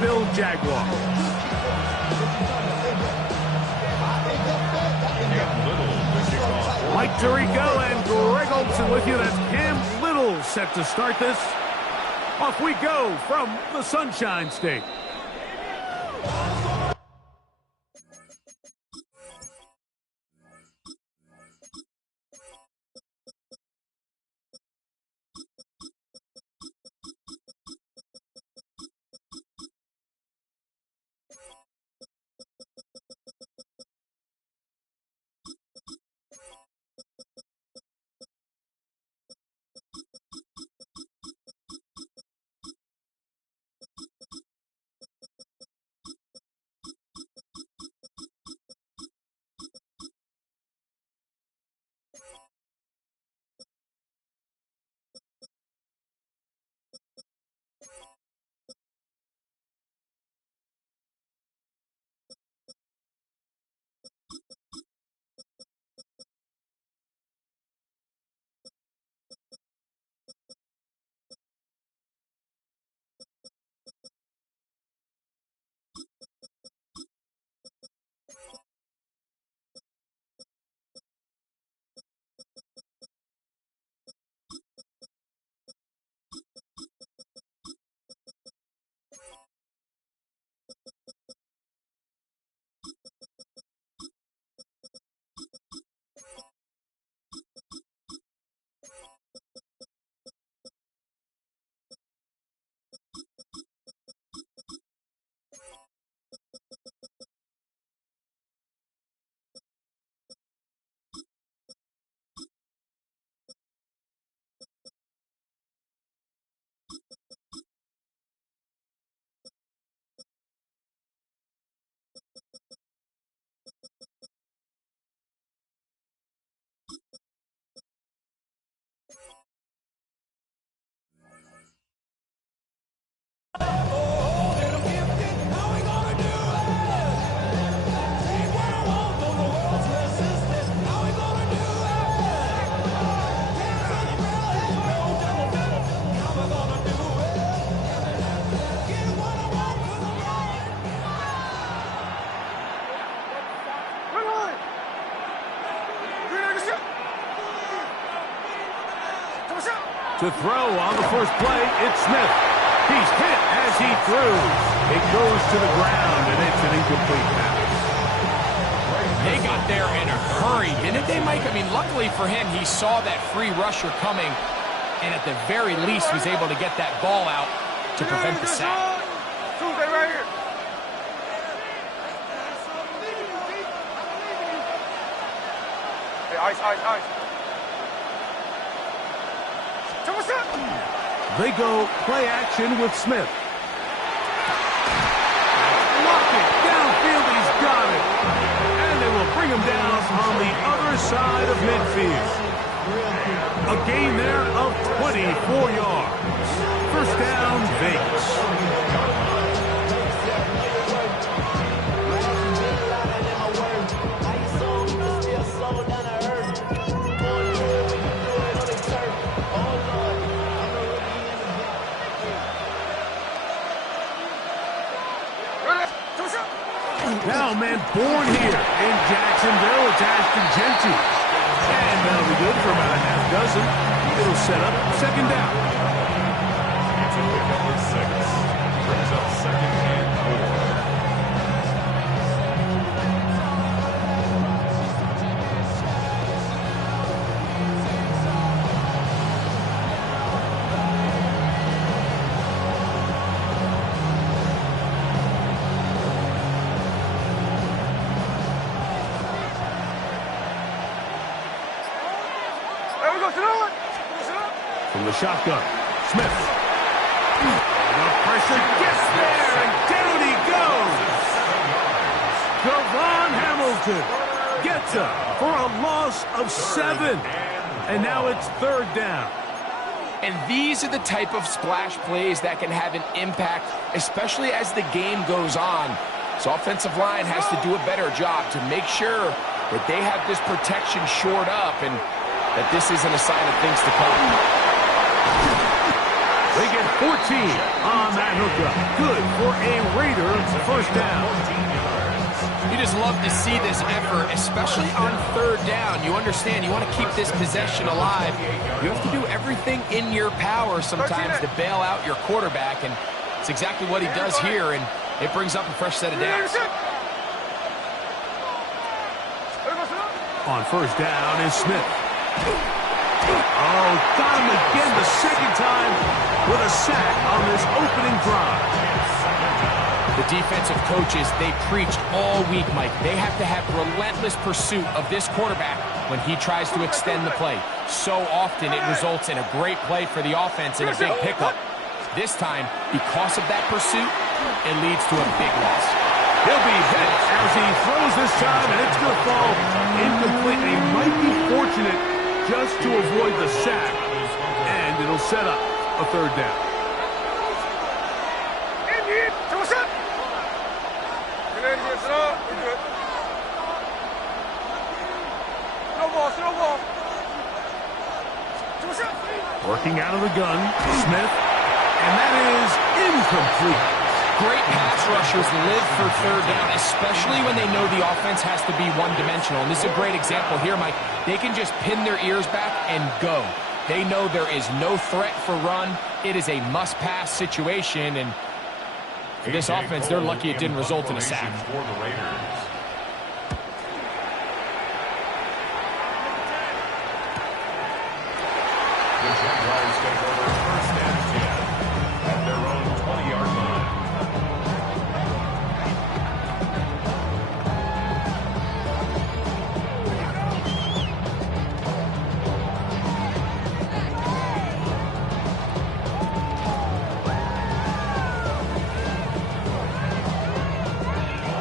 Jacksonville Jaguars. Mike Tirico and Greg Olson with you. That's Cam Little set to start this. Off we go from the Sunshine State. To throw on the first play, it's Smith. He's hit as he throws. It goes to the ground, and it's an incomplete pass. They got there in a hurry, didn't they, Mike? I mean, luckily for him, he saw that free rusher coming, and at the very least was able to get that ball out to prevent the sack. Tuesday right here. Hey, ice. They go play action with Smith. Lock it. Downfield, he's got it. And they will bring him down on the other side of midfield. A gain there of 24 yards. First down, Vegas. Now, man, born here in Jacksonville, it's Ashton Genty. And that'll be good for about a half dozen. It'll set up second down. Brings up second and 4. From the shotgun, Smith. The pressure gets there, and down he goes. Devon Hamilton gets up for a loss of 7. And now it's third down. And these are the type of splash plays that can have an impact, especially as the game goes on. So offensive line has to do a better job to make sure that they have this protection shored up and that this isn't a sign of things to come. They get 14 on that hookup. Good for a Raider first down. You just love to see this effort, especially on third down. You understand, you want to keep this possession alive. You have to do everything in your power sometimes to bail out your quarterback, and it's exactly what he does here, and it brings up a fresh set of downs. On first down is Smith. Oh, got him again the second time with a sack on this opening drive. The defensive coaches, they preached all week, Mike. They have to have relentless pursuit of this quarterback when he tries to extend the play. So often it results in a great play for the offense and a big pickup. This time, because of that pursuit, it leads to a big loss. He'll be hit as he throws this time, and it's going to fall incomplete. He might be fortunate just to avoid the sack, and it'll set up a third down. Working out of the gun, Smith, and that is incomplete. Great pass rushers live for third down, especially when they know the offense has to be one-dimensional. And this is a great example here, Mike. They can just pin their ears back and go. They know there is no threat for run. It is a must-pass situation, and for this offense, they're lucky it didn't result in a sack.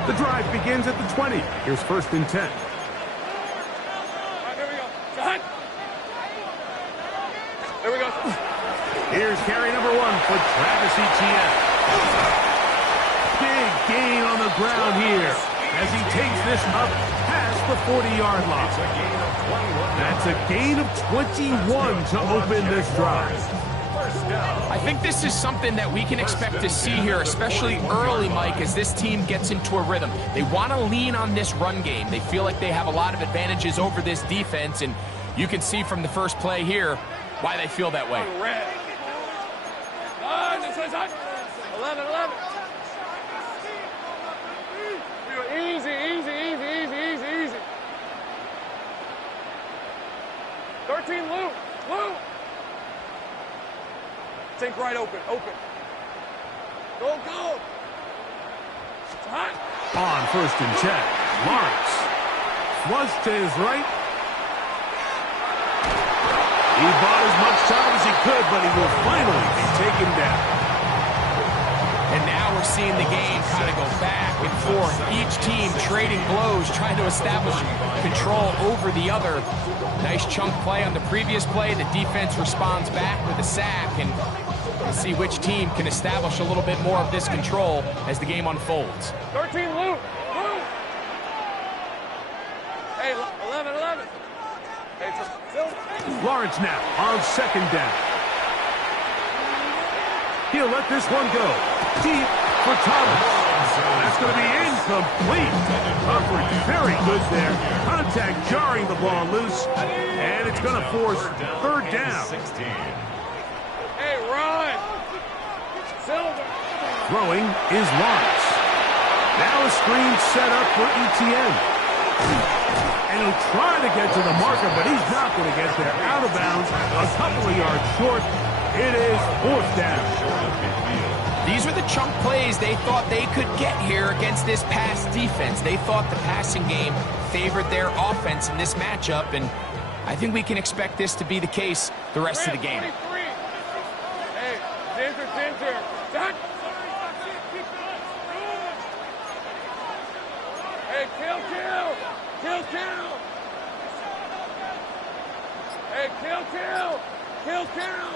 The drive begins at the 20. Here's first and 10. There we go. Here's carry number 1 for Travis Etienne. Big gain on the ground here as he takes this up past the 40-yard line. That's a gain of 21 to open this drive. I think this is something that we can expect to see here, especially early, Mike, as this team gets into a rhythm. They want to lean on this run game. They feel like they have a lot of advantages over this defense, and you can see from the first play here why they feel that way. 11. Easy. 13, Lou. Think right, open. Go. On first and 10, Lawrence. Flush to his right. He bought as much time as he could, but he will finally be taken down. And now we're seeing the game kind of go back and forth. Each team trading blows, trying to establish control over the other. Nice chunk play on the previous play. The defense responds back with a sack, and we'll see which team can establish a little bit more of this control as the game unfolds. 13, Lou. Hey, 11. Hey, Lawrence now on second down. He'll let this one go. Deep for Thomas. That's going to be incomplete. Humphrey very good there. Contact jarring the ball loose. And it's going to force third down. Hey, run. Silver. Throwing is Lawrence. Now a screen set up for Etienne. And he'll try to get to the marker, but he's not going to get there. Out of bounds, a couple of yards short. It is fourth down. These were the chunk plays they thought they could get here against this pass defense. They thought the passing game favored their offense in this matchup, and I think we can expect this to be the case the rest of the game. Hey, Ginger. Hey, kill. Hey, kill.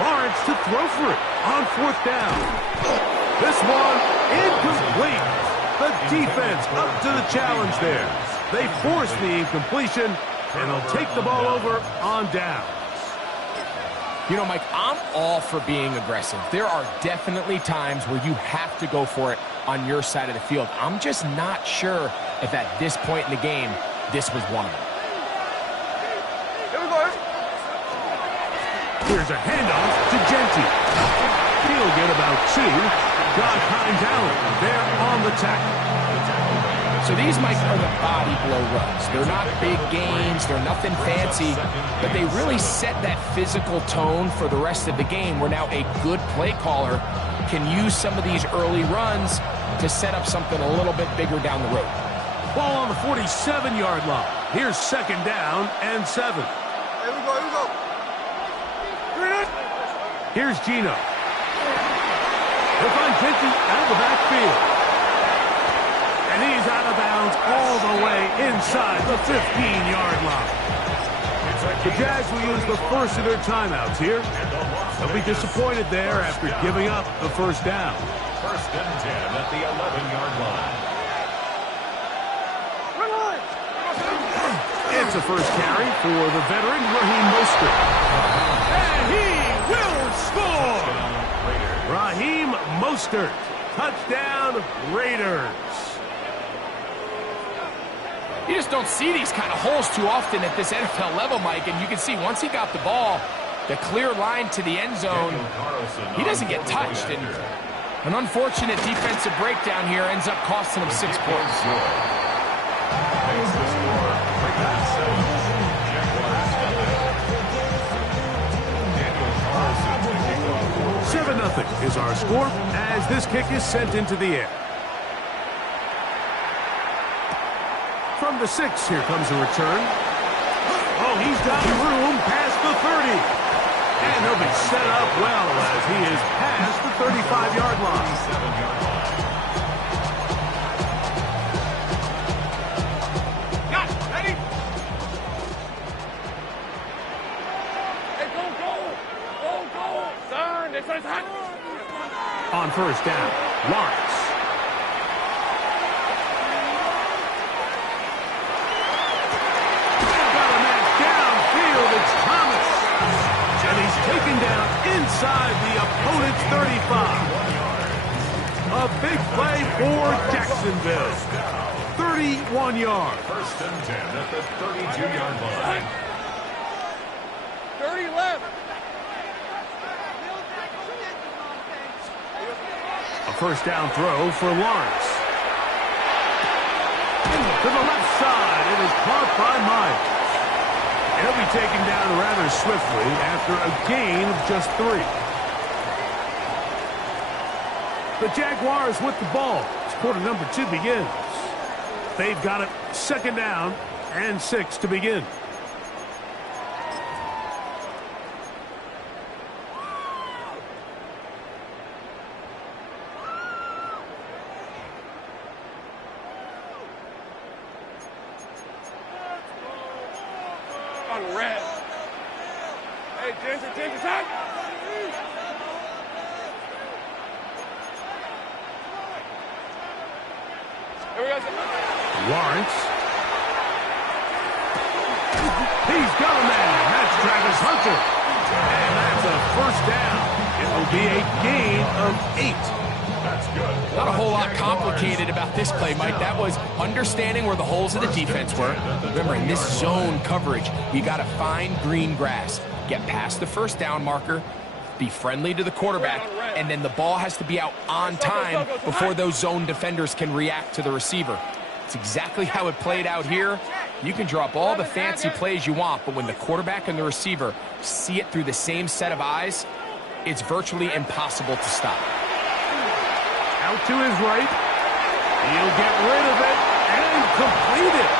Lawrence to throw for it on fourth down. This one incomplete. The defense up to the challenge there. They force the incompletion, and they'll take the ball over on downs. You know, Mike, I'm all for being aggressive. There are definitely times where you have to go for it on your side of the field. I'm just not sure if at this point in the game, this was one of them. Here's a handoff to Genty. He'll get about 2. Josh Hines Allen there on the tackle. So these, Mike, are the body blow runs. They're not big gains. They're nothing fancy. But they really set that physical tone for the rest of the game where now a good play caller can use some of these early runs to set up something a little bit bigger down the road. Ball on the 47-yard line. Here's 2nd down and 7. Here we go. Here's Gino. He'll find Genty out of the backfield. And he's out of bounds all the way inside the 15-yard line. The Jags will use the first of their timeouts here. They'll be disappointed there after giving up the first down. 1st and 10 at the 11-yard line. It's a first carry for the veteran Raheem Mostert. And he will score! Raheem Mostert. Touchdown, Raiders. You just don't see these kind of holes too often at this NFL level, Mike, and you can see once he got the ball, the clear line to the end zone, he doesn't get touched, and an unfortunate defensive breakdown here ends up costing him 6 points. 7-0 is our score as this kick is sent into the air. From the 6, here comes a return. Oh, he's got room past the 30. And he'll be set up well as he is past the 35-yard line. Got it. Ready? Hey, go. Son, this one's hot. On first down, Lawrence. Taken down inside the opponent's 35. A big play for Jacksonville. 31 yards. 1st and 10 at the 32-yard line. 30 left. A first down throw for Lawrence. To the left side. It is caught by Myers. He'll be taken down rather swiftly after a gain of just 3. The Jaguars with the ball as quarter number 2 begins. They've got it 2nd down and 6 to begin. On red. Hey, Ginger, time. Here we go. Lawrence. He's got a man. That's Travis Hunter. And that's a first down. It will be a gain of 8. That's good. Not a whole lot complicated about this play, Mike. That was understanding where the holes of the defense were. Remember, in this zone coverage, you got to find green grass, get past the first down marker, be friendly to the quarterback, and then the ball has to be out on time before those zone defenders can react to the receiver. It's exactly how it played out here. You can drop all the fancy plays you want, but when the quarterback and the receiver see it through the same set of eyes, it's virtually impossible to stop. Out to his right. He'll get rid of it and complete it.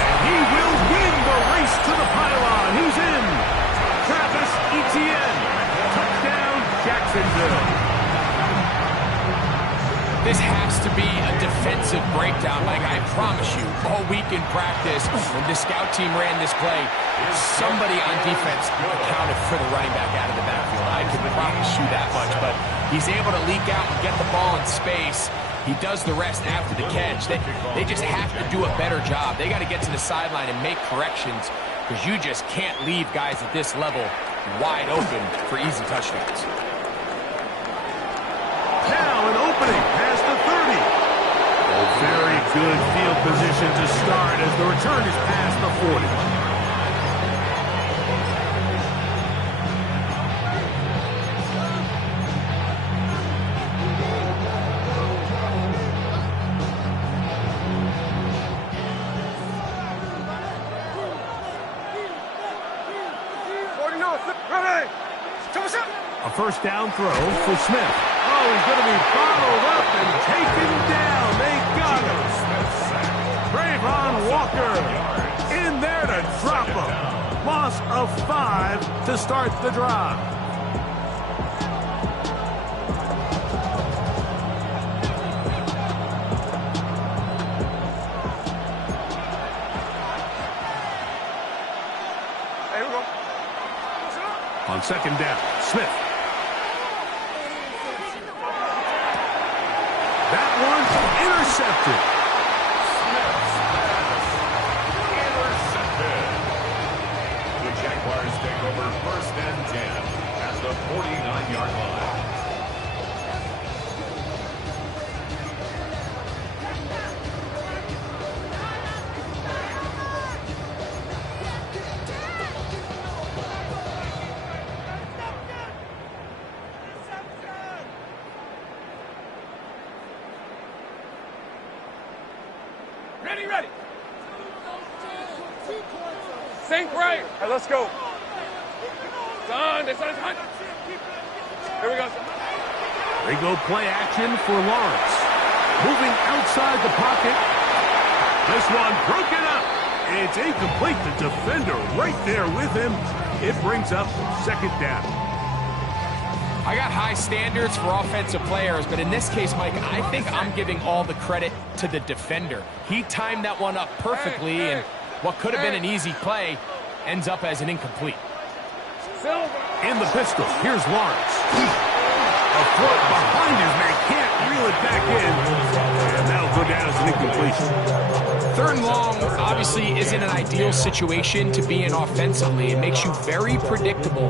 And he will win the race to the pylon. He's in. Travis Etienne. Touchdown, Jacksonville. This has to be a defensive breakdown, Mike. I promise you, all week in practice, when the scout team ran this play, somebody on defense accounted for the running back out of the backfield. I can promise you that much, but he's able to leak out and get the ball in space. He does the rest after the catch. They just have to do a better job. They got to get to the sideline and make corrections because you just can't leave guys at this level wide open for easy touchdowns. Now an opening past the 30. Very good field position to start as the return is past the 40. A first down throw for Smith. Oh, he's going to be followed up and taken down. They got him. Trayvon Walker in there to drop him. Loss of 5 to start the drive. On second down, Smith. That one's intercepted. Intercepted. The Jaguars take over first and 10 at the 49-yard line. Ready. Think right. All right, let's go. Done. Here we go. They go play action for Lawrence. Moving outside the pocket. This one broken up. It's incomplete. The defender right there with him. It brings up second down. I got high standards for offensive players, but in this case, Mike, I think I'm giving all the credit to the defender. He timed that one up perfectly, and what could have been an easy play ends up as an incomplete. In the pistol, here's Lawrence. A foot behind his man, can't reel it back in, and that'll go down as an incompletion. Third and long obviously isn't an ideal situation to be in offensively. It makes you very predictable,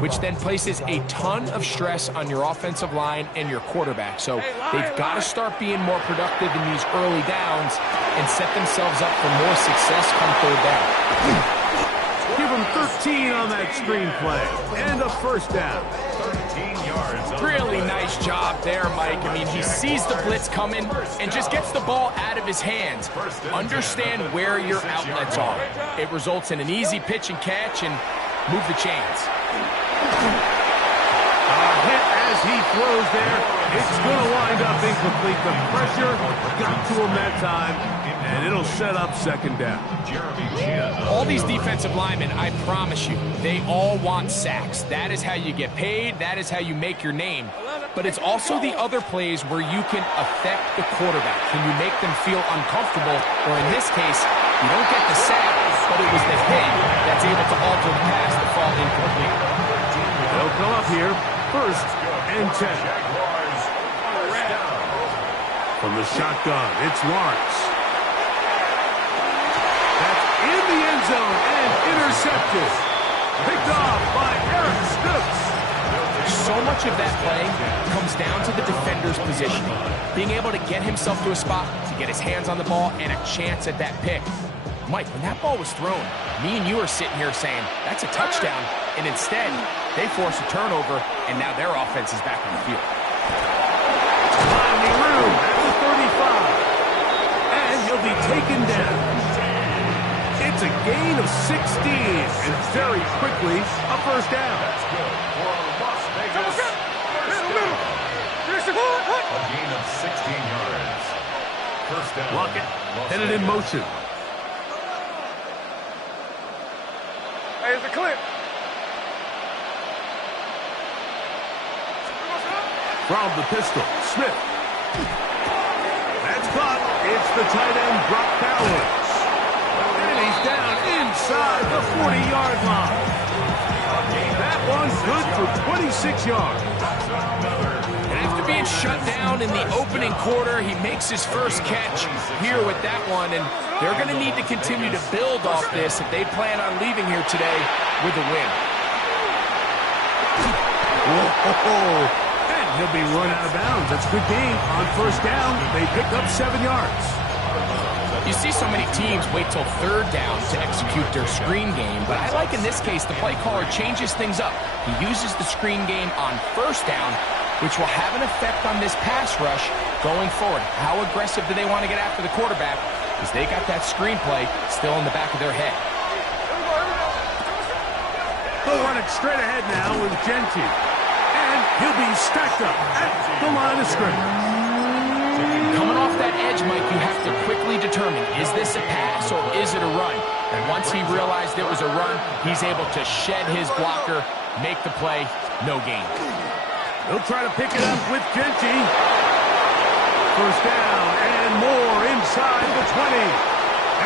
which then places a ton of stress on your offensive line and your quarterback. So they've got to start being more productive in these early downs and set themselves up for more success come third down. Give him 13 on that screenplay and a first down. 13 yards. Really nice job there, Mike. I mean, he sees the blitz coming and just gets the ball out of his hands. Understand where your outlets are. It results in an easy pitch and catch and move the chains. Hit as he throws there. It's going to wind up incomplete. The pressure got to him that time, and it'll set up second down. All these defensive linemen, I promise you, they all want sacks. That is how you get paid. That is how you make your name. But it's also the other plays where you can affect the quarterback. Can you make them feel uncomfortable? Or in this case, you don't get the sack, but it was the hit that's able to alter the pass to fall incomplete. They'll come up here, first and 10. From the shotgun, it's Lawrence. That's in the end zone and intercepted. Picked off by Eric Stokes. So much of that play comes down to the defender's positioning. Being able to get himself to a spot, to get his hands on the ball, and a chance at that pick. Mike, when that ball was thrown, me and you are sitting here saying, that's a touchdown, and instead, they force a turnover, and now their offense is back on the field. Finding room at the 35, and he'll be taken down. It's a gain of 16, and very quickly, a first down. That's good for Las Vegas. First down. A gain of 16 yards. First down. Lockett headed in motion. Hey, it's a clip. From the pistol, Smith. That's caught. It's the tight end, Brock Bowers. And he's down inside the 40-yard line. That one's good for 26 yards. And after being shut down in the opening quarter, he makes his first catch here with that one, and they're going to need to continue to build off this if they plan on leaving here today with a win. Whoa. And he'll be run out of bounds. That's a good gain. On first down, they picked up 7 yards. You see so many teams wait till third down to execute their screen game, but I like in this case the play caller changes things up. He uses the screen game on first down, which will have an effect on this pass rush going forward. How aggressive do they want to get after the quarterback? Because they got that screenplay still in the back of their head. They'll run it straight ahead now with Genty. And he'll be stacked up at the line of scrimmage. Coming off that edge, Mike, you have to quickly determine, is this a pass or is it a run? And once he realized it was a run, he's able to shed his blocker, make the play, no gain. He'll try to pick it up with Genty. First down and more inside the 20.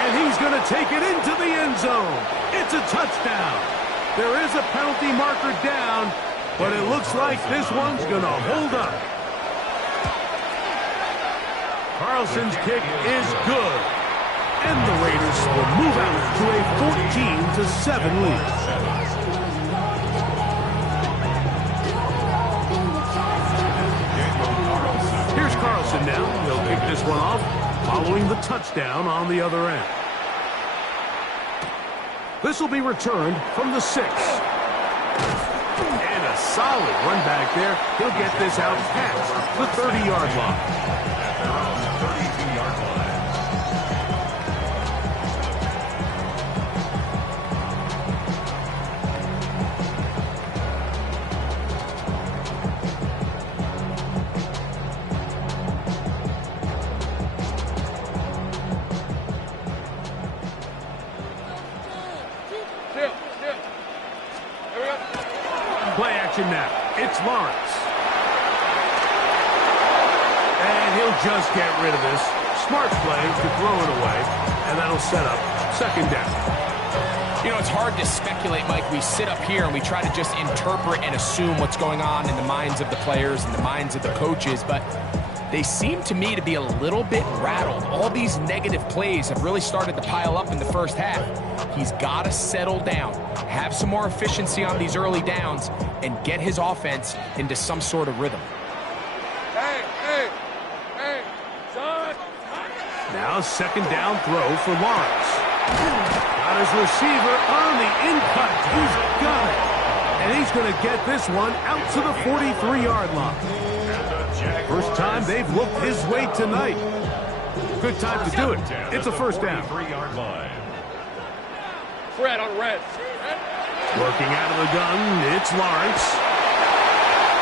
And he's going to take it into the end zone. It's a touchdown. There is a penalty marker down, but it looks like this one's going to hold up. Carlson's kick is good. And the Raiders will move out to a 14-7 lead. Here's Carlson now. He'll kick this one off, following the touchdown on the other end. This will be returned from the 6. And a solid run back there. He'll get this out past the 30-yard line. Around the 32-yard line. Play action now. It's Lawrence. And he'll just get rid of this. Smart play to throw it away. And that'll set up second down. You know, it's hard to speculate, Mike. We sit up here and we try to just interpret and assume what's going on in the minds of the players and the minds of the coaches, but they seem to me to be a little bit rattled. All these negative plays have really started to pile up in the first half. He's got to settle down, have some more efficiency on these early downs, and get his offense into some sort of rhythm. Hey, son. Now second down throw for Lawrence. Got his receiver on the in-cut. He's got it. And he's going to get this one out to the 43-yard line. First time they've looked his way tonight. Good time to do it. It's a first down. Fred on red. Working out of the gun, it's Lawrence.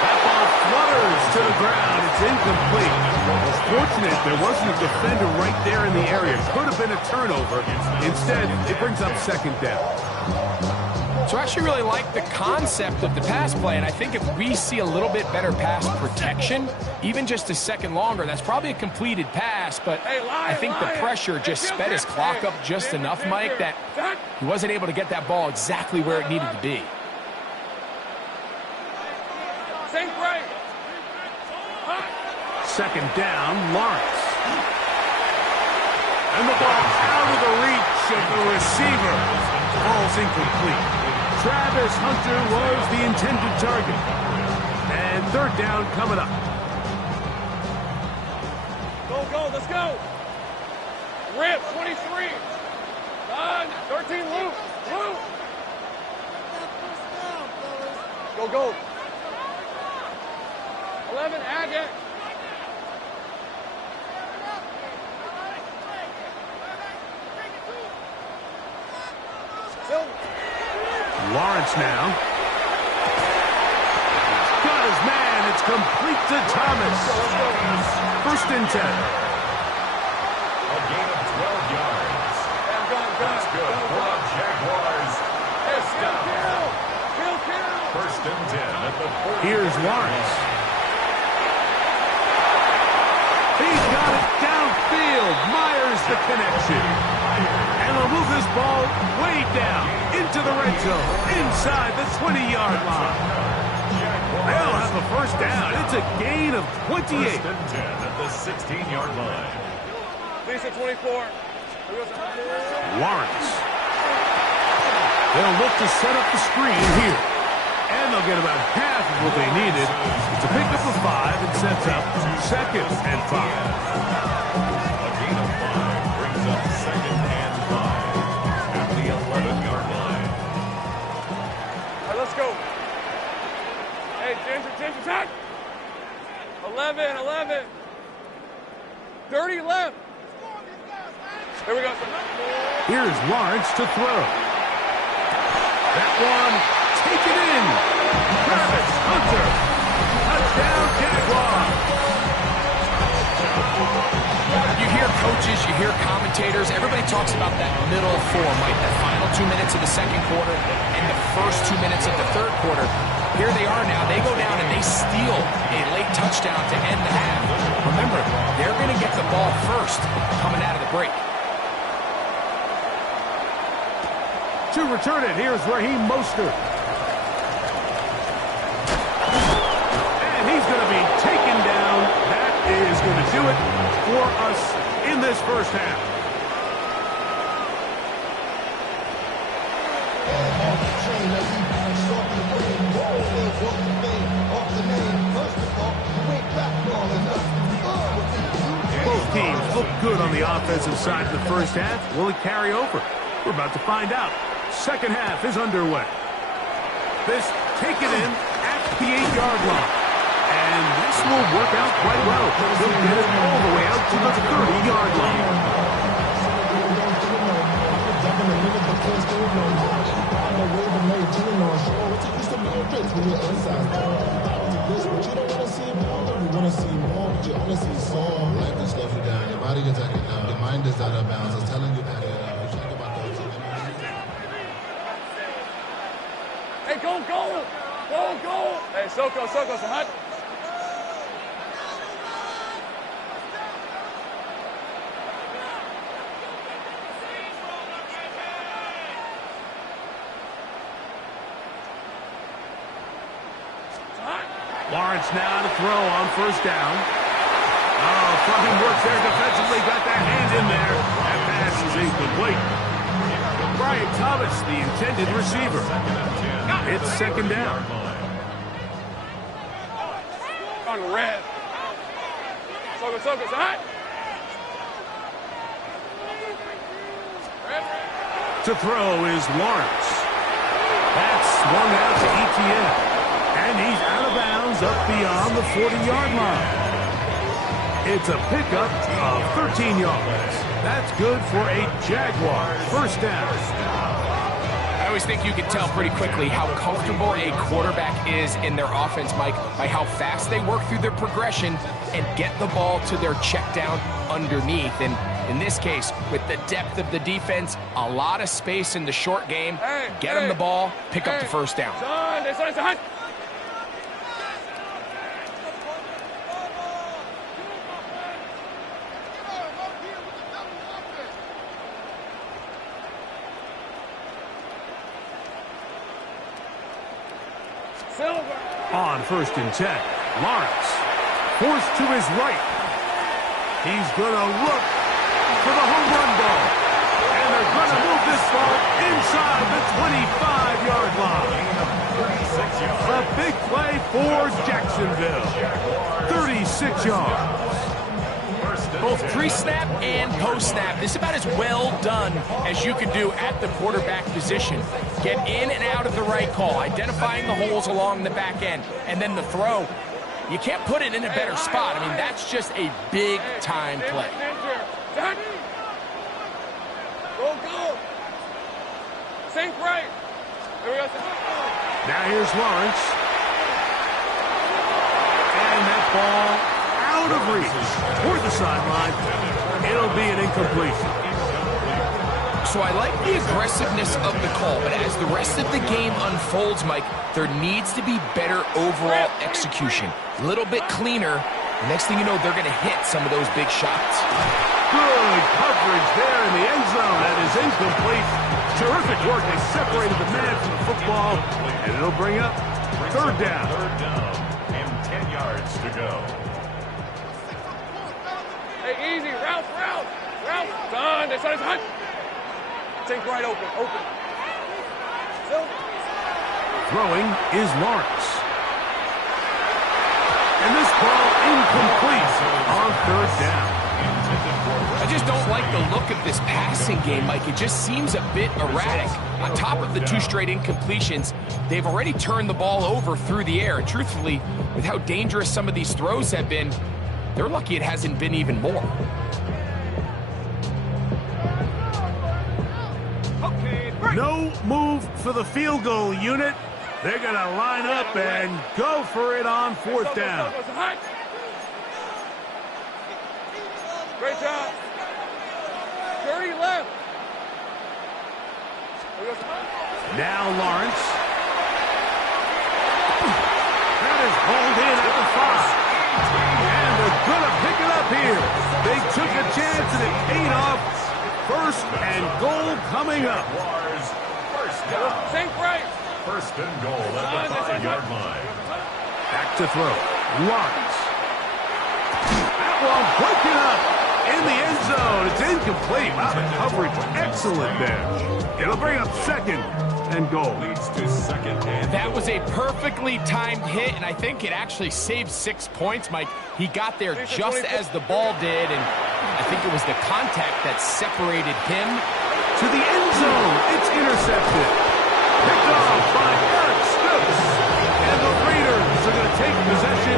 That ball flutters to the ground. It's incomplete. It's fortunate there wasn't a defender right there in the area. Could have been a turnover. Instead, it brings up second down. So I actually really like the concept of the pass play, and I think if we see a little bit better pass protection, even just a second longer, that's probably a completed pass, but I think the pressure just sped his clock up just enough, Mike, that he wasn't able to get that ball exactly where it needed to be. Second down, Lawrence. And the ball out of the reach of the receiver. Ball's incomplete. Travis Hunter was the intended target. And third down coming up. Go, let's go. Rip, 23. 13, Luke. Go. 11, Agate. Lawrence now. Got his man. It's complete to Thomas. First and 10. A gain of 12 yards. That's good for the Jaguars. First and 10 at the 40. Here's Lawrence. He's got it downfield. Myers the connection. And they'll move this ball way down into the red zone, inside the 20-yard line. They'll have a first down. It's a gain of 28. First and 10 at the 16-yard line. Lisa, 24. Lawrence. They'll look to set up the screen here. And they'll get about half of what they needed. It's a pickup of 5 and sets up 2nd and 5. A gain of 5 brings up 2nd and 5 at the 11-yard line. All right, let's go. Hey, Ginger, time. 11. Dirty left. Here we go. Here's Lawrence to throw. That one, taken in. Travis Hunter. Touchdown, Jaguars. You hear coaches, you hear commentators, everybody talks about that middle four, Mike, the final 2 minutes of the second quarter and the first 2 minutes of the third quarter. Here they are now. They go down and they steal a late touchdown to end the half. Remember, they're going to get the ball first coming out of the break. To return it, here's Raheem Mostert. And he's going to be taken down. That is going to do it for us in this first half. Both teams look good on the offensive side of the first half. Will it carry over? We're about to find out. Second half is underway. This taken in at the 8-yard line. And this will work out quite well. He'll get it all the way out to the 30-yard line. Your body is acting up. Your mind is out of bounds. It's telling you back it up. Hey, go. Hey, Soko, so hot. Lawrence now to throw on first down. Oh, Fleming works there defensively, got that hand in there. That pass is incomplete. Brian Thomas, the intended receiver. It's second down. On red. Soko, hot. To throw is Lawrence. That's swung out to ETN. And he's out of bounds up beyond the 40-yard line. It's a pickup of 13 yards. That's good for a Jaguar first down. I always think you can tell pretty quickly how comfortable a quarterback is in their offense, Mike, by how fast they work through their progression and get the ball to their check down underneath. And in this case, with the depth of the defense, a lot of space in the short game, get them the ball, pick up the first down. Son. On first and 10, Lawrence forced to his right. He's going to look for the home run ball. And they're going to move this ball inside the 25-yard line. A big play for Jacksonville. 36 yards. Both pre-snap and post-snap. This is about as well done as you can do at the quarterback position. Get in and out of the right call, identifying the holes along the back end, and then the throw. You can't put it in a better spot. I mean, that's just a big-time play. Go. Sink right. There we go. Now here's Lawrence. And that ball out of reach toward the sideline. It'll be an incompletion. So I like the aggressiveness of the call, but as the rest of the game unfolds, Mike, there needs to be better overall execution. A little bit cleaner. The next thing you know, they're going to hit some of those big shots. Good coverage there in the end zone. That is incomplete. Terrific work. They separated the man from the football, and it'll bring up third down. And 10 yards to go. Hey, easy. Route. Done. This side's hot. Take right open. Throwing is Lawrence. And this ball incomplete on third down. I just don't like the look of this passing game, Mike. It just seems a bit erratic. On top of the 2 straight incompletions, they've already turned the ball over through the air. And truthfully, with how dangerous some of these throws have been, they're lucky it hasn't been even more. No move for the field goal unit. They're going to line up and go for it on fourth down. Great job. Dirty left. Now Lawrence. That is hauled in at the 5. And they're going to pick it up here. They took a chance and it paid off. First and goal coming up. Think right. First and goal at the 5-yard line. Back to throw. Lawrence. That one broken up in the end zone. It's incomplete. Wow, the coverage excellent there. It'll bring up second and goal. Leads to second and That was a perfectly timed hit, and I think it actually saved 6 points, Mike. He got there just as the ball did, and I think it was the contact that separated him. To the end zone. It's intercepted. Picked off by Eric Stokes. And the Raiders are going to take possession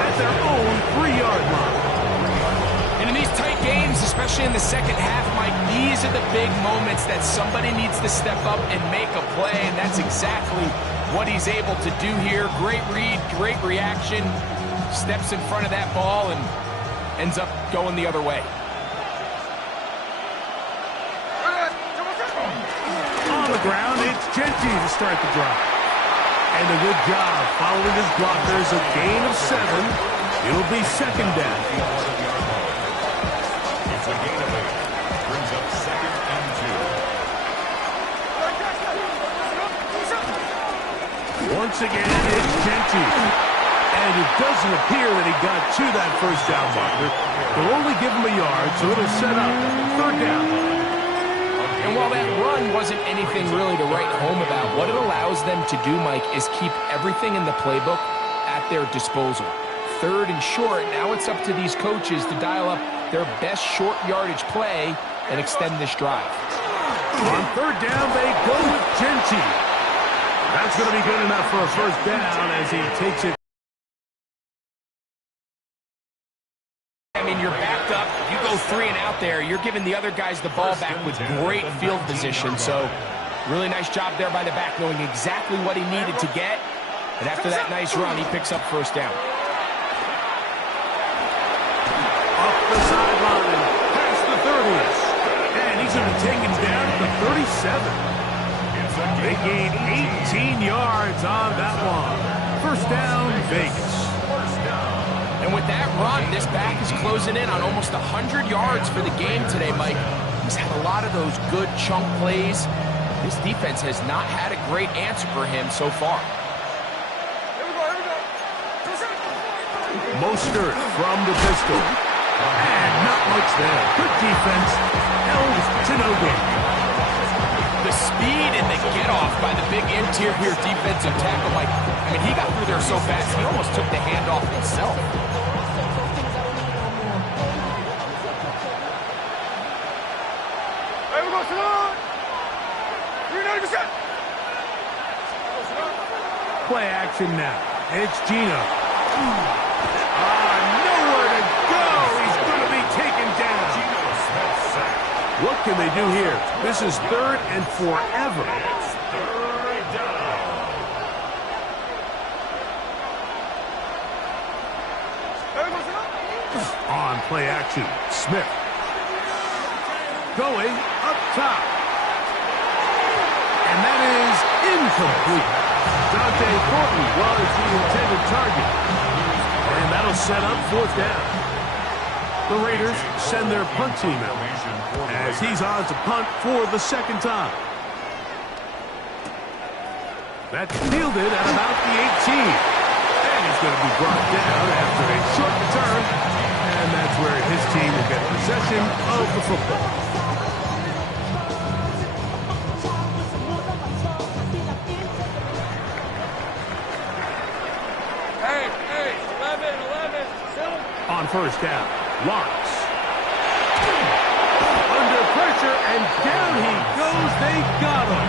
at their own 3-yard line. And in these tight games, especially in the second half, Mike, these are the big moments that somebody needs to step up and make a play, and that's exactly what he's able to do here. Great read, great reaction, steps in front of that ball and ends up going the other way. On the ground, it's Genty to start the drive. And a good job following his blockers, a gain of 7. It'll be second down. it's a gain of 8. Brings up second and 2. Once again, it's Genty. And it doesn't appear that he got to that first down marker. They'll only give him a yard, so it'll set up third down. And while that run wasn't anything really to write home about, what it allows them to do, Mike, is keep everything in the playbook at their disposal. Third and short, now it's up to these coaches to dial up their best short yardage play and extend this drive. On third down, they go with Genty. That's going to be good enough for a first down as he takes it. I mean, you're backed up. You go 3 and out there. You're giving the other guys the ball back with great field position. So, really nice job there by the back, knowing exactly what he needed to get. And after that nice run, he picks up first down. Up the sideline, past the 30s. And he's going to be taken down at the 37. They gain 18 yards on that one. First down, Vegas. And with that run, this back is closing in on almost 100 yards for the game today, Mike. He's had a lot of those good chunk plays. This defense has not had a great answer for him so far. Mostert from the pistol. And not much there. Good defense. Held to no good. The speed and the get-off by the big interior defensive tackle, Mike. I mean, he got through there so fast, he almost took the handoff himself. Play action now. It's Gino. Nowhere to go. He's going to be taken down. What can they do here? This is third and forever. It's third down. On play action, Smith. Going up top. And that is incomplete. Dante Thornton was the intended target. And that'll set up fourth down. The Raiders send their punt team out as he's on to punt for the second time. That's fielded at about the 18. And he's going to be brought down after a short return. And that's where his team will get possession of the football. first down. Lawrence. Under pressure, and down he goes. They got him.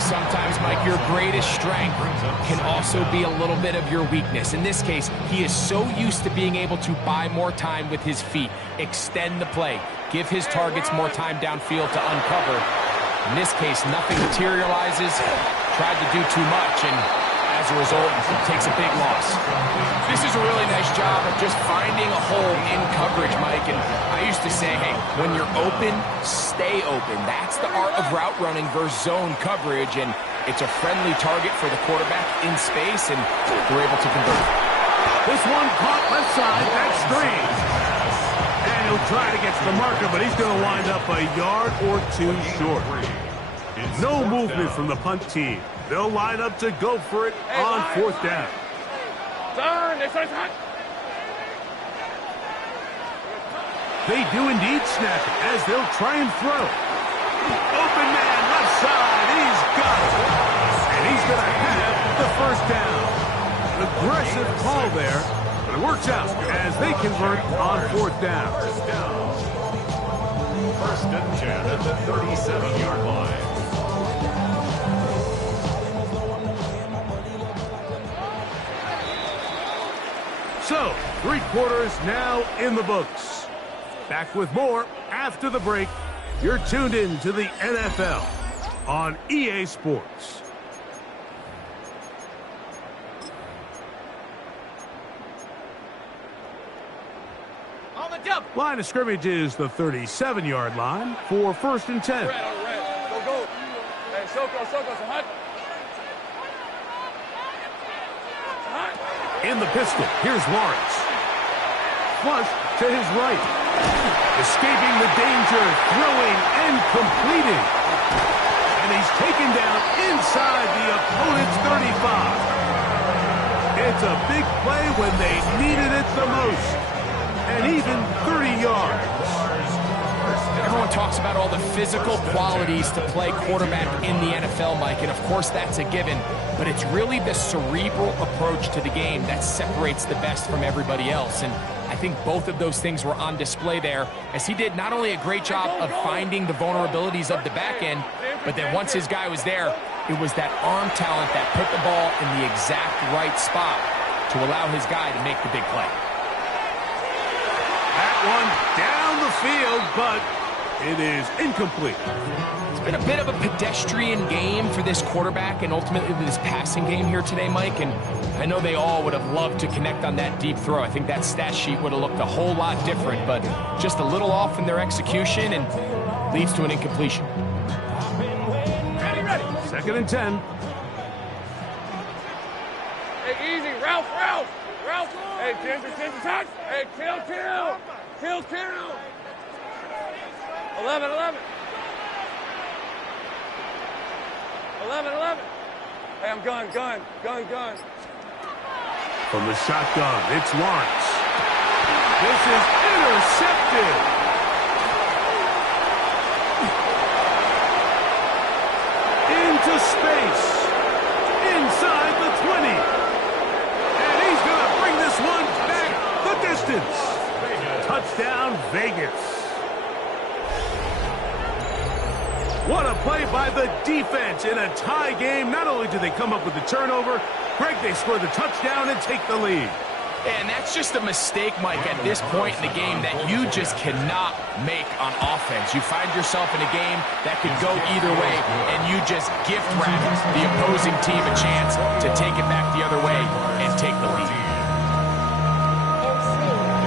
Sometimes, Mike, your greatest strength can also be a little bit of your weakness. In this case, he is so used to being able to buy more time with his feet, extend the play, give his targets more time downfield to uncover. In this case, nothing materializes, tried to do too much, and as a result, takes a big loss. This is a really nice job of just finding a hole in coverage, Mike. And I used to say, hey, when you're open, stay open. That's the art of route running versus zone coverage. And it's a friendly target for the quarterback in space, and we're able to convert. This one caught left side. That's strange. And he'll try to get to the marker, but he's going to wind up a yard or two short. No movement from the punt team. They'll line up to go for it on fourth down. They do indeed snap it as they'll try and throw. Open man, left side. He's got it. And he's going to have the first down. Aggressive call there, but it works out as they convert on fourth down. First and 10 at the 37-yard line. So, 3 quarters now in the books. Back with more after the break. You're tuned in to the NFL on EA Sports. On the jump. Line of scrimmage is the 37-yard line for first and 10. Red. Go. Hey, Soko, Sahut. In the pistol, here's Lawrence. Flush to his right. Escaping the danger, throwing and completing. And he's taken down inside the opponent's 35. It's a big play when they needed it the most. And even 30 yards. Everyone talks about all the physical qualities to play quarterback in the NFL, Mike, and of course that's a given, but it's really the cerebral approach to the game that separates the best from everybody else, and I think both of those things were on display there, as he did not only a great job of finding the vulnerabilities of the back end, but then once his guy was there, it was that arm talent that put the ball in the exact right spot to allow his guy to make the big play. That one down the field, but it is incomplete. It's been a bit of a pedestrian game for this quarterback and ultimately this passing game here today, Mike. And I know they all would have loved to connect on that deep throw. I think that stat sheet would have looked a whole lot different, but just a little off in their execution and leads to an incompletion. Ready. Second and 10. Hey, easy. Ralph. Hey, Ginger, touch. Hey, kill. 11. 11. Hey, I'm gun. From the shotgun, it's Lawrence. This is intercepted. Into space. Inside the 20. And he's going to bring this one back the distance. Touchdown, Vegas. What a play by the defense in a tie game. Not only did they come up with the turnover, Greg, they score the touchdown and take the lead. And that's just a mistake, Mike, at this point in the game that you just cannot make on offense. You find yourself in a game that could go either way, and you just gift wrap the opposing team a chance to take it back the other way and take the lead.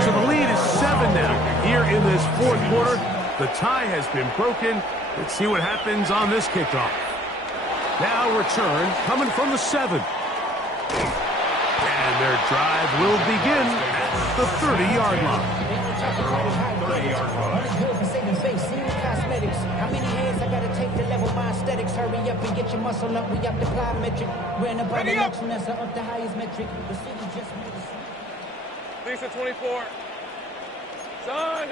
So the lead is 7 now here in this fourth quarter. The tie has been broken. Let's see what happens on this kickoff. Now return coming from the 7. And their drive will begin at the 30-yard line. How many hands I gotta take to level my aesthetics? Hurry up and get your muscle up. We up the plyometric. Ran about the next semester up the highest metric. The city just made a Lisa 24. Son.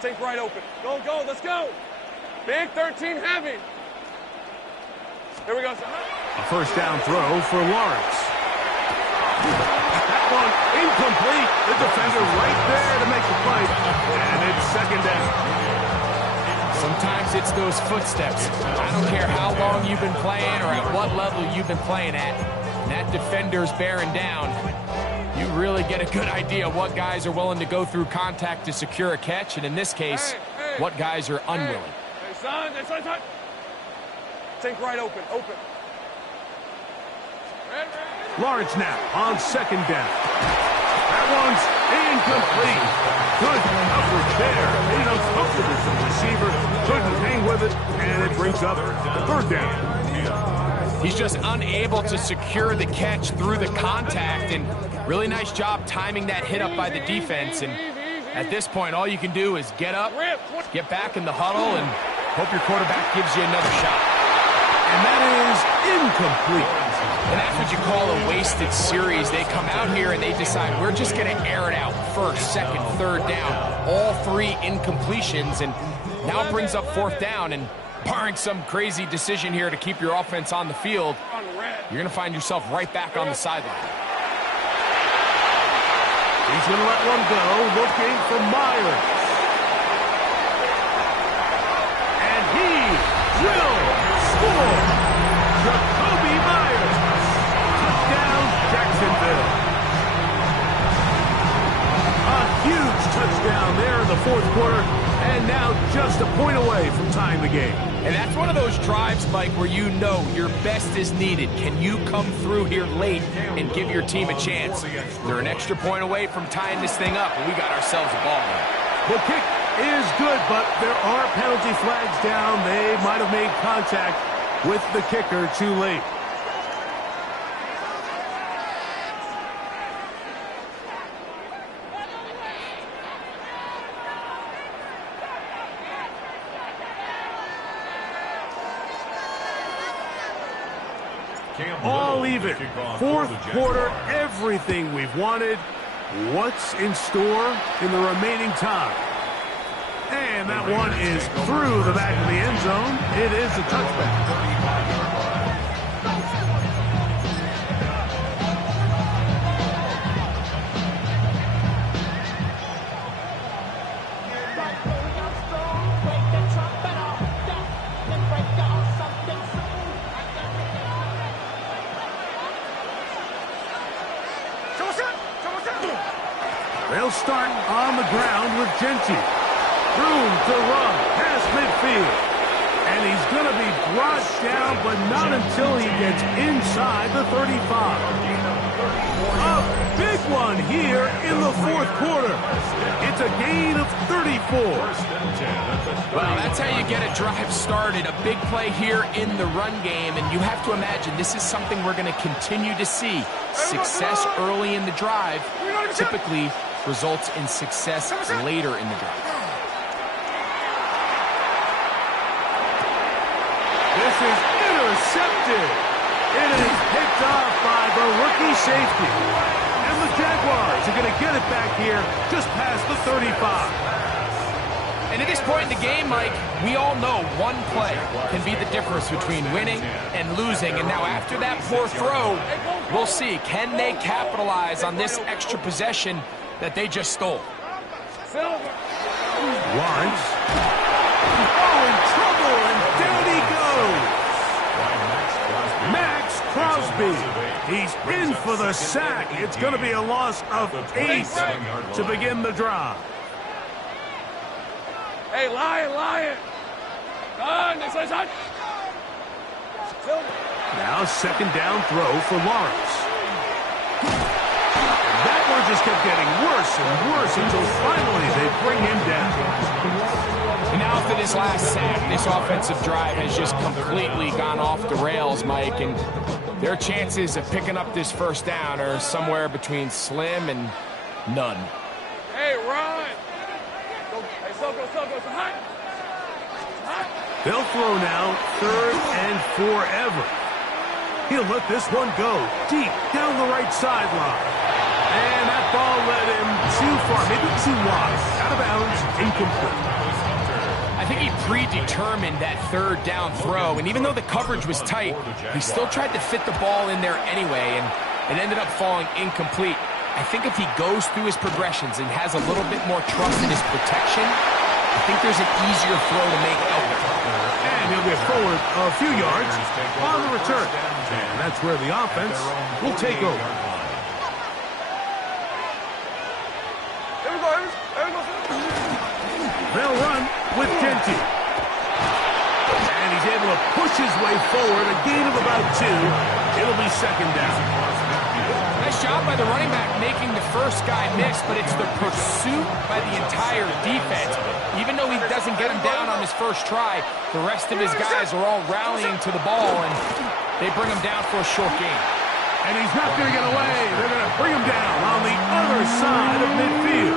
Take right open. Go, let's go. Big 13 heavy. Here we go, son. A first down throw for Lawrence. incomplete. The defender right there to make the play, and it's second down. Sometimes it's those footsteps. I don't care how long you've been playing or at what level you've been playing at. And that defender's bearing down. You really get a good idea what guys are willing to go through contact to secure a catch, and in this case, what guys are unwilling. Hey, son. Think right open. Lawrence now on second down. That one's incomplete. Good coverage there. Made it uncomfortable for the receiver. Couldn't hang with it, and it brings up the third down. He's just unable to secure the catch through the contact, and really nice job timing that hit up by the defense. And at this point, all you can do is get up, get back in the huddle, and hope your quarterback gives you another shot. And that is incomplete. And that's what you call a wasted series. They come out here and they decide, we're just going to air it out first, second, third down. All three incompletions, and now it brings up fourth down. And barring some crazy decision here to keep your offense on the field, you're going to find yourself right back on the sideline. He's going to let one go, looking for Myers. And he will score. Jacoby Myers. Touchdown, Jacksonville. A huge touchdown there in the fourth quarter, and now just a point away from tying the game. And that's one of those drives, Mike, where you know your best is needed. Can you come through here late and give your team a chance? They're an extra point away from tying this thing up, and we got ourselves a ball game. The kick is good, but there are penalty flags down. They might have made contact with the kicker too late. All even. Fourth quarter, everything we've wanted. What's in store in the remaining time? And that one is through the back of the end zone. It is a touchback. They'll start on the ground with Genty. Room to run past midfield. And he's going to be brought down, but not until he gets inside the 35. A big one here in the fourth quarter. It's a gain of 34. Well, that's how you get a drive started. A big play here in the run game, and you have to imagine this is something we're going to continue to see. Success early in the drive typically results in success later in the drive. This is intercepted. It is picked off by the rookie safety. And the Jaguars are going to get it back here just past the 35. And at this point in the game, Mike, we all know one play can be the difference between winning and losing. And now after that poor throw, we'll see. Can they capitalize on this extra possession that they just stole? Lawrence. Oh, in trouble, and down he goes. Max Crosby. He's in for the sack. It's going to be a loss of 8 to begin the drive. Hey, Lion. Now second down throw for Lawrence. That one just kept getting worse and worse until finally they bring him down. And now after this last sack, this offensive drive has just completely gone off the rails, Mike, and their chances of picking up this first down are somewhere between slim and none. Hey, run! Go high. They'll throw now, third and forever. He'll let this one go deep down the right sideline. And that ball led him too far, maybe too wide. Out of bounds, incomplete. I think he predetermined that third down throw, and even though the coverage was tight, he still tried to fit the ball in there anyway, and it ended up falling incomplete. I think if he goes through his progressions and has a little bit more trust in his protection, I think there's an easier throw to make out there. And he'll get forward a few yards on the return. And that's where the offense will take over. Here we go, here we go. They'll run with Genty. And he's able to push his way forward, a gain of about 2. It'll be second down. Nice job by the running back making the first guy miss, but it's the pursuit by the entire defense. Even though he doesn't get him down on his first try, the rest of his guys are all rallying to the ball, and they bring him down for a short gain. And he's not going to get away. They're going to bring him down on the other side of midfield.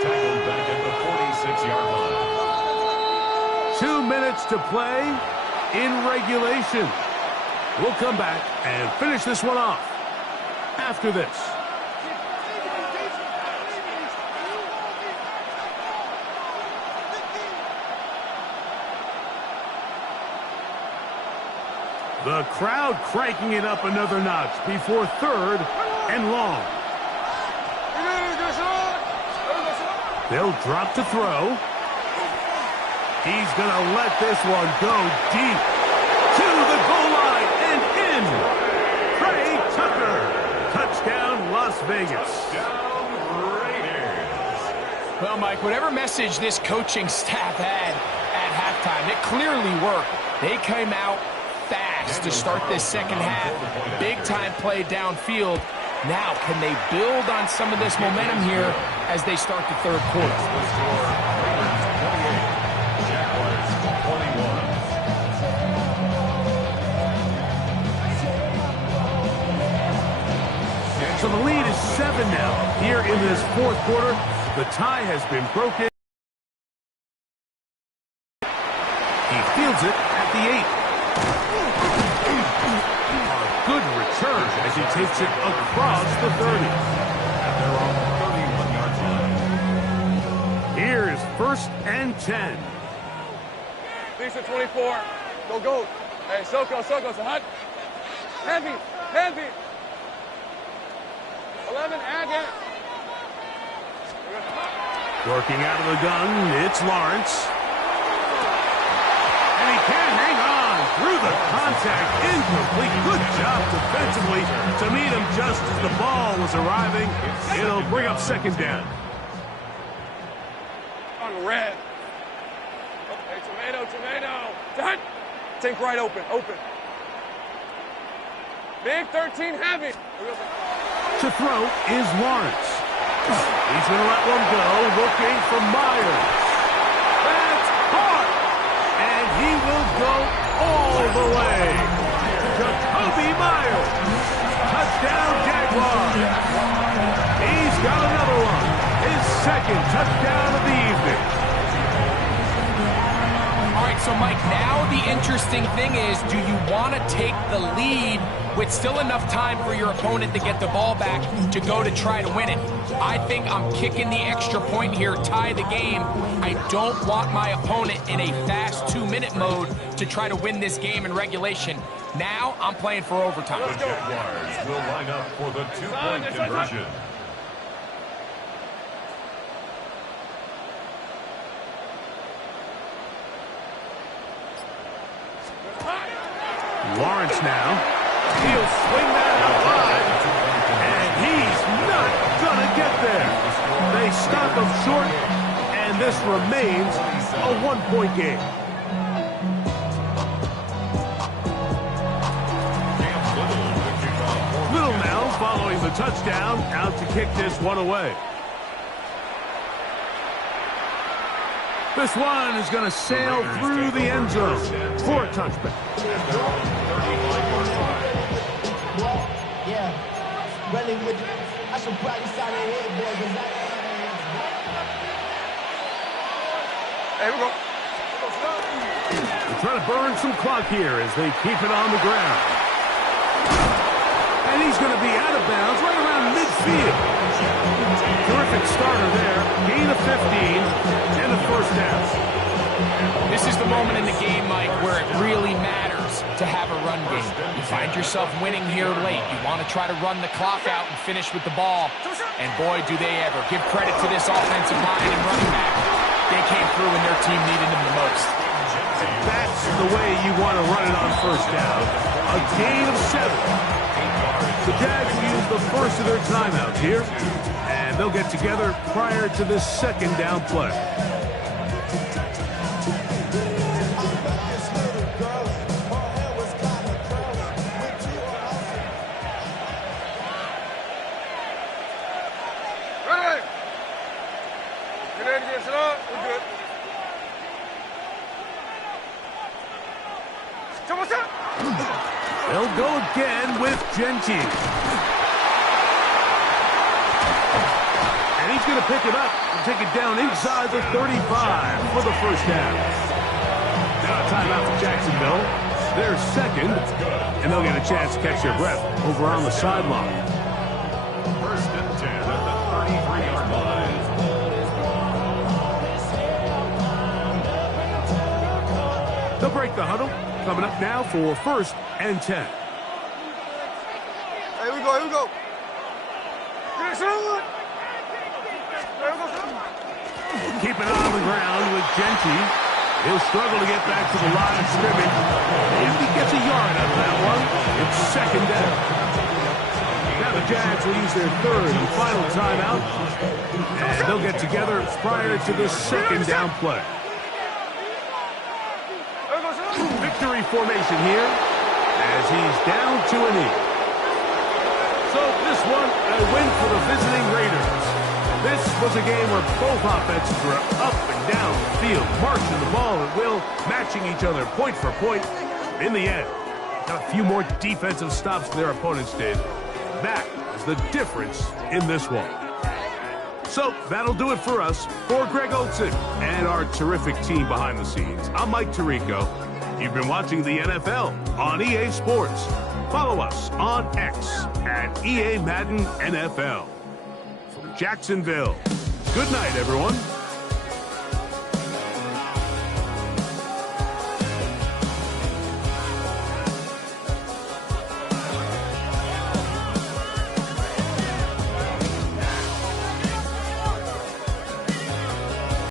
Tackled back at the 46-yard line. 2 minutes to play in regulation. We'll come back and finish this one off after this. The crowd cranking it up another notch before 3rd and long. They'll drop to throw. He's going to let this one go deep to the goal line and in. Trey Tucker. Touchdown, Las Vegas. Well, Mike, whatever message this coaching staff had at halftime, it clearly worked. They came out fast to start this second half. Big-time play downfield. Now, can they build on some of this momentum here as they start the third quarter? So the lead is 7 now. Here in this fourth quarter, the tie has been broken. He fields it at the 8. A good return as he takes it across the 30. At their own 31-yard line. Here's 1st and 10. Decent 24. Go. Hey, Soko, so hot. Heavy. 11, add it. Working out of the gun, it's Lawrence. And he can hang on through the contact. Incomplete. Good job defensively to meet him just as the ball was arriving. It'll bring up second down. On red. Okay, tomato. Done. Tank right open. Big 13 heavy. To throw is Lawrence. He's going to let one go, looking for Myers. That's hard. And he will go all the way. Jacoby Myers. Touchdown, Jaguars. He's got another one. His second touchdown of the evening. All right, so Mike, now the interesting thing is, do you want to take the lead with still enough time for your opponent to get the ball back to go to try to win it? I think I'm kicking the extra point here, tie the game. I don't want my opponent in a fast 2-minute mode to try to win this game in regulation. Now I'm playing for overtime. The Jaguars will line up for the 2-point conversion. Lawrence now. He'll swing that out wide. And he's not going to get there. They stop him short, and this remains a 1-point game. Little now following the touchdown, out to kick this one away. This one is going to sail through the end zone for a touchback. Yeah, really with you. I should probably sign a head, boy, because Hey, we go. They're trying to burn some clock here as they keep it on the ground. And he's going to be out of bounds right around midfield. Terrific starter there. Gain of 15 and a first down. This is the moment in the game, Mike, where it really matters. to have a run game. You find yourself winning here late. You want to try to run the clock out and finish with the ball. And boy, do they ever. Give credit to this offensive line and running back. They came through when their team needed them the most. That's the way you want to run it on first down. A gain of 7. The Jags will use the first of their timeouts here, and they'll get together prior to this second down play. Ready? Get in, get set up. We're good. What's up? They'll go again with Genty. And he's going to pick it up and take it down inside the 35 for the first down. Now a timeout for Jacksonville. They're second, and they'll get a chance to catch their breath over on the sideline. First and 10 at the 33-yard line. They'll break the huddle. Coming up now for first and 10. Hey, here we go, here we go. Get it, son. There we go, son. Keeping it on the ground with Genty. He'll struggle to get back to the line of scrimmage. If he gets a yard out of that one, it's second down. Now the Jags will use their third and final timeout, and they'll get together prior to the second down play. Victory formation here as he's down to a knee. So this one, a win for the visiting Raiders. This was a game where both offenses were up and down the field, marching the ball at will, matching each other point for point. In the end, got a few more defensive stops than their opponents did. That is the difference in this one. So that'll do it for us. For Greg Olsen and our terrific team behind the scenes, I'm Mike Tirico. You've been watching the NFL on EA Sports. Follow us on X at EA Madden NFL. From Jacksonville, good night, everyone.